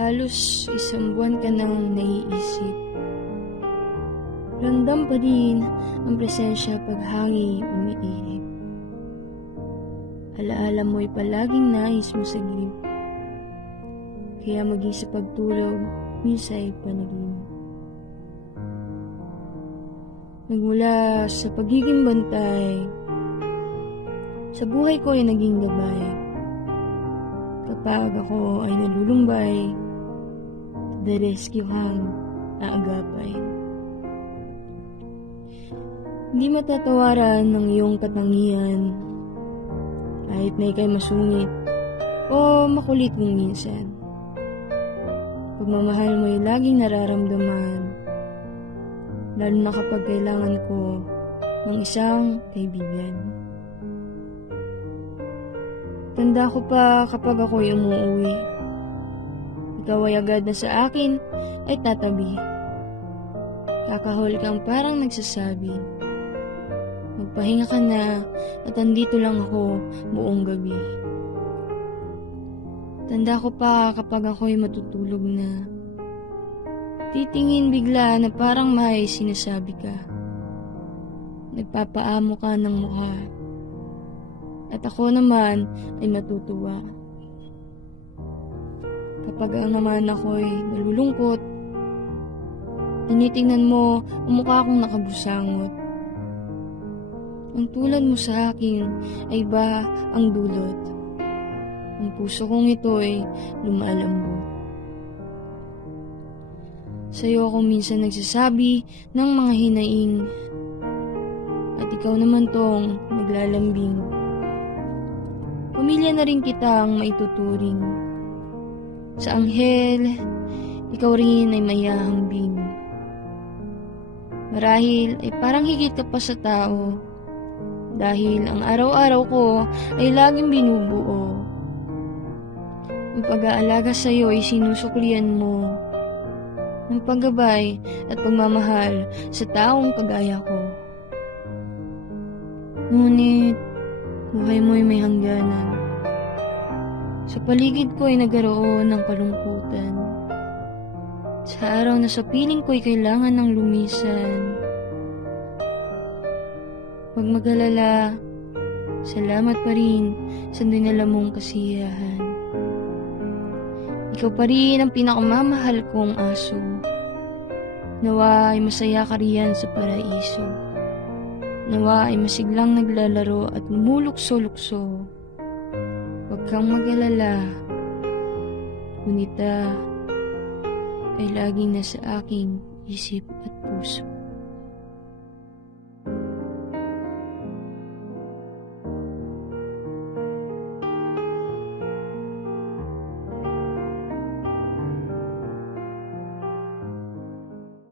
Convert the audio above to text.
Halos isang buwan ka nang naiisip. Ramdam pa din ang presensya pag hangin umiihip. Alaala mo'y palaging nais mo sa gilid. Kaya maging sa pagtulog, minsa'y panaginip. Nagmula sa pagiging bantay, sa buhay ko ay naging gabay. Kapag ako ay nalulumbay, the rescue kang aagapay. Hindi matatawaran ng iyong katangian, kahit na ika'y masungit o makulit mong minsan. Pagmamahal mo'y laging nararamdaman, lalo na kapag kailangan ko ng isang kaibigan. Tanda ko pa kapag ako'y umuwi, ikaw ay agad na sa akin ay tatabi. Kakahol kang parang nagsasabi, magpahinga ka na at andito lang ako buong gabi. Tanda ko pa kapag ako'y matutulog na, titingin bigla na parang may sinasabi ka. Nagpapaamo ka ng mukha, at ako naman ay natutuwa. Kapag naman ako'y nalulungkot, tinitingnan mo ang mukha kong nakabusangot. Ang tulad mo sa akin ay ba ang dulot? Ang puso kong ito'y lumalambot. Sa'yo ako minsan nagsasabi ng mga hinaing, at ikaw naman tong naglalambing. Pamilya na rin kitang maituturing. Sa anghel, ikaw rin ay mayahambing. Marahil ay parang higit ka pa sa tao, dahil ang araw-araw ko ay laging binubuo. Ang pag-aalaga sa iyo ay sinusuklian mo ng paggabay at pagmamahal sa taong kagaya ko. Ngunit, buhay mo'y may hangganan. Sa paligid ko ay nagkaroon ng kalungkutan. Sa araw na sa piling ko'y kailangan ng lumisan. Huwag mag-alala, salamat pa rin sa dinala mong kasiyahan. Ikaw pa rin ang pinakamamahal kong aso. Nawa ay masaya ka riyan sa paraiso. Nawa ay masiglang naglalaro at lumulukso-lukso. Huwag kang mag-alala, ngunit ay laging nasa aking isip at puso.